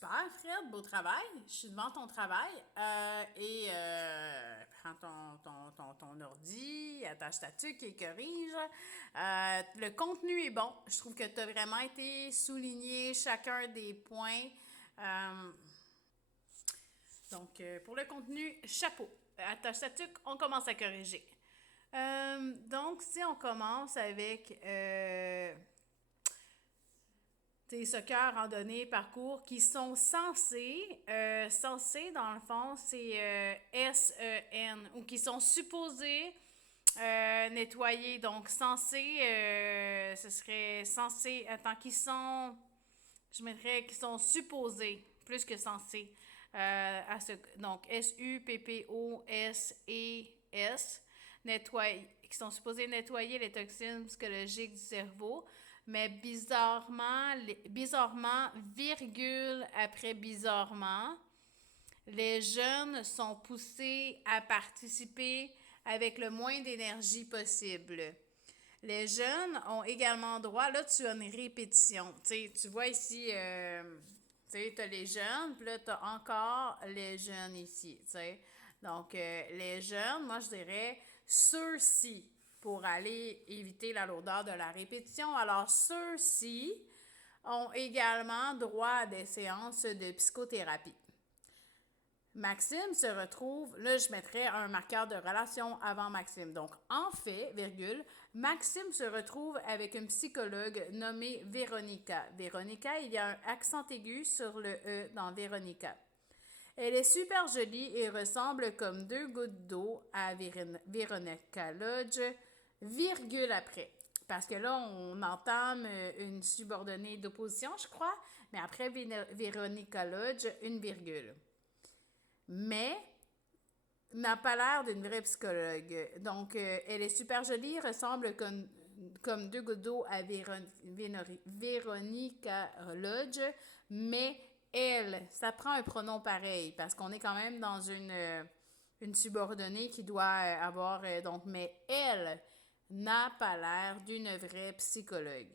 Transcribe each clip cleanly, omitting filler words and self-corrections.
Super, Fred, beau travail. Je suis devant ton travail. Prends ton ordi, attache ta tuque et corrige. Le contenu est bon. Je trouve que tu as vraiment été souligné chacun des points. Euh, pour le contenu, chapeau. Attache ta tuque, on commence à corriger. Donc, si on commence avec tes soccer, randonnée, parcours, qui sont censés dans le fond, c'est S-E-N, ou qui sont supposés nettoyer. Donc, ce serait censé, attends, je mettrais qu'ils sont supposés, plus que censés, donc S-U-P-P-O-S-E-S, qui sont supposés nettoyer les toxines psychologiques du cerveau, mais bizarrement, virgule après bizarrement, les jeunes sont poussés à participer avec le moins d'énergie possible. Les jeunes ont également droit, là tu as une répétition, tu vois ici, tu as les jeunes, puis là tu as encore les jeunes ici, t'sais. Donc les jeunes, moi je dirais ceux-ci pour aller éviter la lourdeur de la répétition. Alors ceux-ci ont également droit à des séances de psychothérapie. Maxime se retrouve, là je mettrais un marqueur de relation avant Maxime. Donc en fait, virgule, Maxime se retrouve avec une psychologue nommée Véronica. Véronica, il y a un accent aigu sur le E dans Véronica. Elle est super jolie et ressemble comme deux gouttes d'eau à Véronica Lodge, virgule après. Parce que là, on entame une subordonnée d'opposition, je crois, mais après Véronica Lodge, une virgule. Mais n'a pas l'air d'une vraie psychologue. Donc, elle est super jolie, ressemble comme deux gouttes d'eau à Véronica Lodge, mais elle, ça prend un pronom pareil, parce qu'on est quand même dans une subordonnée qui doit avoir, donc, mais elle n'a pas l'air d'une vraie psychologue.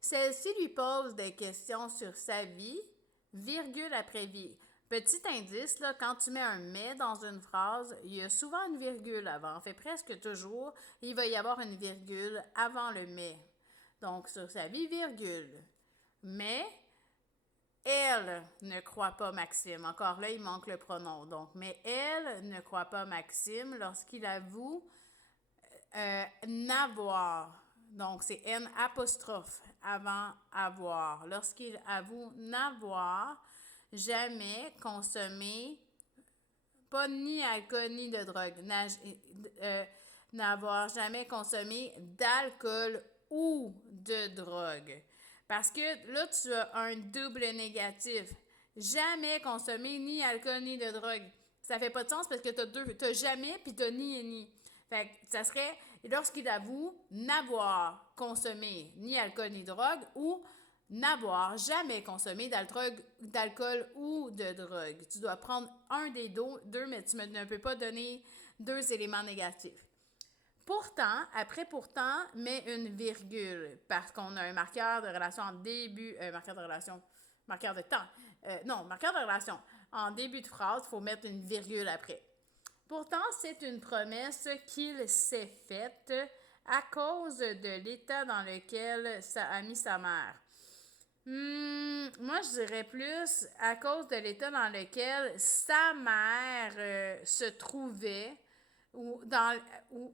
Celle-ci lui pose des questions sur sa vie, virgule après vie. Petit indice, là, quand tu mets un mais dans une phrase, il y a souvent une virgule avant. En fait, presque toujours, il va y avoir une virgule avant le mais. Donc, sur sa vie, virgule. Mais, elle ne croit pas Maxime. Encore là, il manque le pronom. Donc, mais elle ne croit pas Maxime lorsqu'il avoue n'avoir. Donc, c'est N apostrophe avant avoir. Lorsqu'il avoue n'avoir jamais consommé, pas ni alcool ni de drogue, n'avoir jamais consommé d'alcool ou de drogue. Parce que là, tu as un double négatif. Jamais consommé ni alcool ni de drogue. Ça fait pas de sens parce que t'as jamais puis t'as ni et ni. Fait que ça serait lorsqu'il avoue n'avoir consommé ni alcool ni drogue ou n'avoir jamais consommé d'alcool ou de drogue. Tu dois prendre un des deux, mais tu ne peux pas donner deux éléments négatifs. Pourtant, après pourtant, met une virgule parce qu'on a un marqueur de relation en début, marqueur de temps. Marqueur de relation. En début de phrase, il faut mettre une virgule après. Pourtant, c'est une promesse qu'il s'est faite à cause de l'état dans lequel ça a mis sa mère. Moi, je dirais plus à cause de l'état dans lequel sa mère se trouvait, ou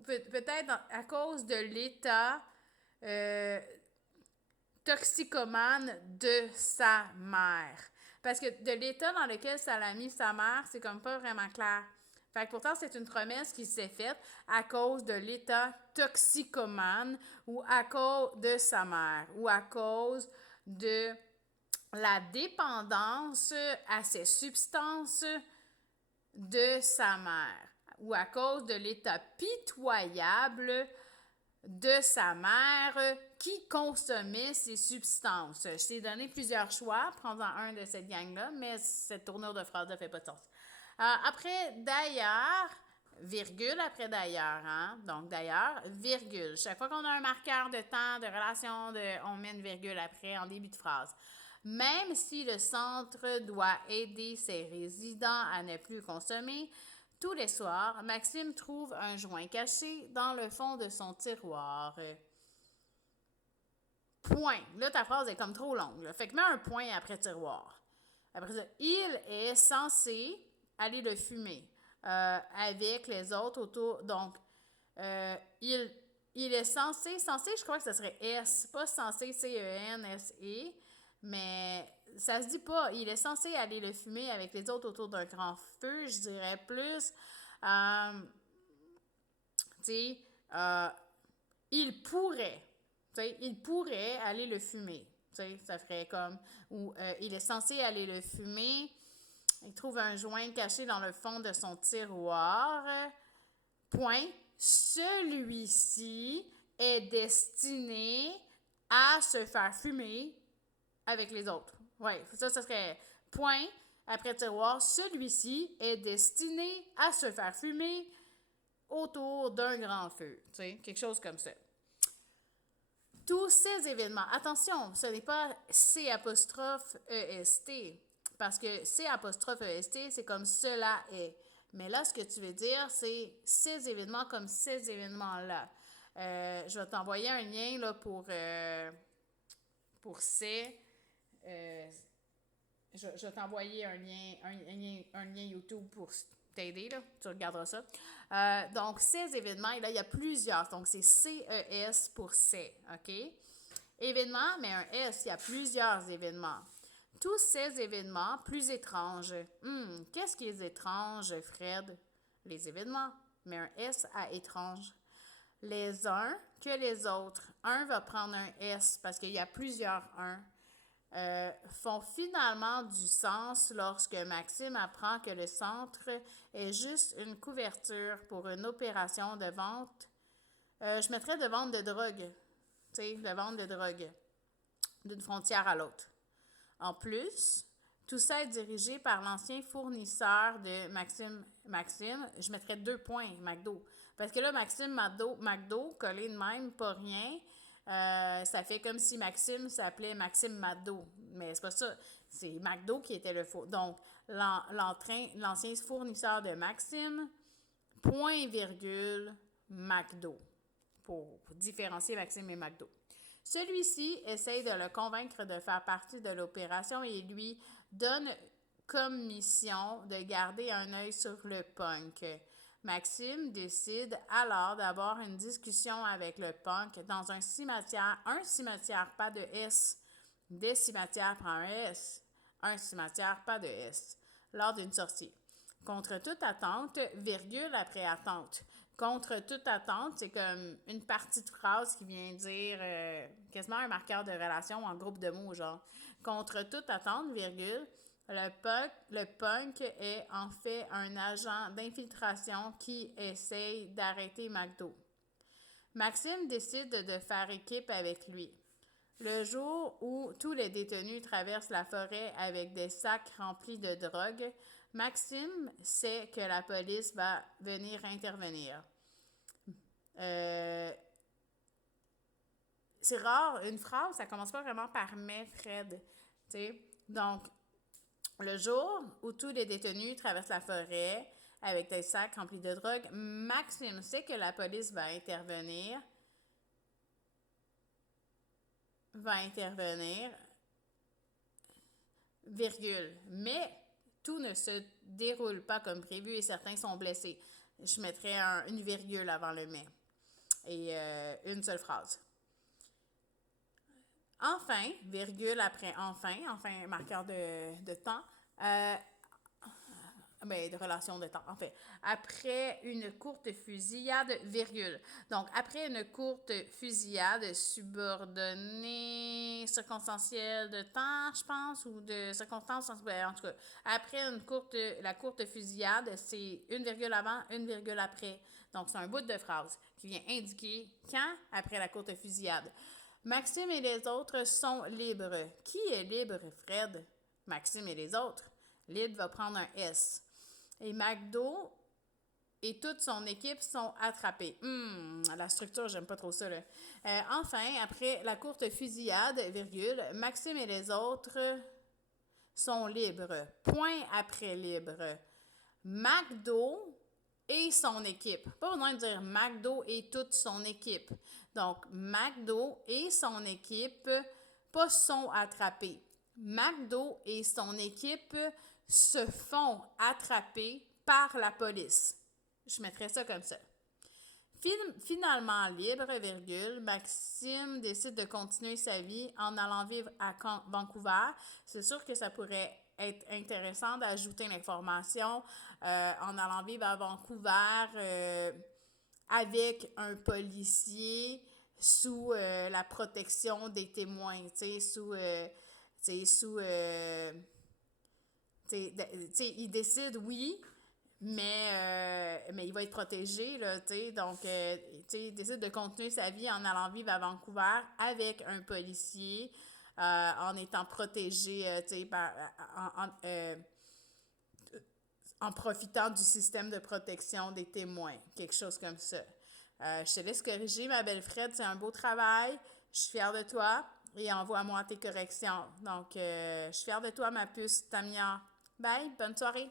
peut-être à cause de l'état euh, toxicomane de sa mère. Parce que de l'état dans lequel ça l'a mis sa mère, c'est comme pas vraiment clair. Fait que pourtant, c'est une promesse qui s'est faite à cause de l'état toxicomane ou à cause de sa mère ou à cause de la dépendance à ces substances de sa mère ou à cause de l'état pitoyable de sa mère qui consommait ces substances. Je t'ai donné plusieurs choix, prends-en un de cette gang-là, mais cette tournure de phrase ne fait pas de sens. Après, d'ailleurs, virgule après d'ailleurs, hein? Donc, d'ailleurs, virgule. Chaque fois qu'on a un marqueur de temps, de relation, on met une virgule après en début de phrase. Même si le centre doit aider ses résidents à ne plus consommer, tous les soirs, Maxime trouve un joint caché dans le fond de son tiroir. Point. Là, ta phrase est comme trop longue. Là. Fait que mets un point après tiroir. Après ça, il est censé aller le fumer avec les autres autour. Donc, il est censé, je crois que ce serait S, pas censé, C-E-N-S-E, mais ça se dit pas. Il est censé aller le fumer avec les autres autour d'un grand feu, je dirais plus. Tu sais, il pourrait, il pourrait aller le fumer. Ça ferait comme, ou il est censé aller le fumer. Il trouve un joint caché dans le fond de son tiroir. Point. Celui-ci est destiné à se faire fumer avec les autres. Oui, ça serait point après tiroir. Celui-ci est destiné à se faire fumer autour d'un grand feu. Quelque chose comme ça. Tous ces événements, attention, ce n'est pas C apostrophe EST, parce que C apostrophe EST, c'est comme cela est. Mais là, ce que tu veux dire, c'est ces événements comme ces événements-là. Je vais t'envoyer un lien là, pour ces. Je vais t'envoyer un lien YouTube pour t'aider, là. Tu regarderas ça. Donc, ces événements, et là, il y a plusieurs. Donc, c'est CES pour c'est, OK? Événements, mais un S, il y a plusieurs événements. Tous ces événements plus étranges. Qu'est-ce qui est étrange, Fred? Les événements, mais un S à étrange. Les uns que les autres. Un va prendre un S parce qu'il y a plusieurs uns. Font finalement du sens lorsque Maxime apprend que le centre est juste une couverture pour une opération de vente. Je mettrais de vente de drogue. Tu sais, de vente de drogue. D'une frontière à l'autre. En plus, tout ça est dirigé par l'ancien fournisseur de Maxime. Je mettrais 2 points, McDo. Parce que là, Maxime, McDo, collé de même, pas rien. Ça fait comme si Maxime s'appelait Maxime McDo. Mais c'est pas ça. C'est McDo qui était le faux. Donc, l'ancien fournisseur de Maxime, point virgule, McDo. Pour différencier Maxime et McDo. Celui-ci essaye de le convaincre de faire partie de l'opération et lui donne comme mission de garder un œil sur le punk. Maxime décide alors d'avoir une discussion avec le punk dans un cimetière, pas de S. Des cimetières prend un S. Un cimetière, pas de S. Lors d'une sortie. Contre toute attente, virgule après attente. Contre toute attente, c'est comme une partie de phrase qui vient dire quasiment un marqueur de relation en groupe de mots, genre. Contre toute attente, virgule, le punk est en fait un agent d'infiltration qui essaye d'arrêter McDo. Maxime décide de faire équipe avec lui. Le jour où tous les détenus traversent la forêt avec des sacs remplis de drogue, Maxime sait que la police va venir intervenir. C'est rare, une phrase, ça commence pas vraiment par « mais Fred ». Donc, le jour où tous les détenus traversent la forêt avec des sacs remplis de drogue, Maxime sait que la police va intervenir, virgule. Mais tout ne se déroule pas comme prévu et certains sont blessés. Je mettrais une virgule avant le mais. Et une seule phrase. Enfin, virgule après enfin, marqueur de temps, de relation de temps, en fait. Après une courte fusillade, virgule. Donc, après une courte fusillade subordonnée, circonstancielle de temps, je pense, ou de circonstances, en tout cas, après la courte fusillade, c'est une virgule avant, une virgule après. Donc, c'est un bout de phrase qui vient indiquer quand, après la courte fusillade. Maxime et les autres sont libres. Qui est libre, Fred? Maxime et les autres. Libre va prendre un S. Et McDo et toute son équipe sont attrapés. La structure, j'aime pas trop ça, là. Enfin, après la courte fusillade, virgule, Maxime et les autres sont libres. Point après libre. McDo et son équipe. Pas besoin de dire McDo et toute son équipe. Donc, McDo et son équipe pas sont attrapés. McDo et son équipe se font attraper par la police. Je mettrais ça comme ça. Finalement libre, virgule, Maxime décide de continuer sa vie en allant vivre à Vancouver. C'est sûr que ça pourrait être intéressant d'ajouter l'information en allant vivre à Vancouver avec un policier sous la protection des témoins, tu sais, il décide, oui, mais il va être protégé, là, tu sais, donc, tu sais, il décide de continuer sa vie en allant vivre à Vancouver avec un policier, en étant protégé, tu sais, en profitant du système de protection des témoins, quelque chose comme ça. Je te laisse corriger, ma belle Fred, c'est un beau travail, je suis fière de toi, et envoie-moi tes corrections. Donc, je suis fière de toi, ma puce, Tamia. Bye, bonne soirée!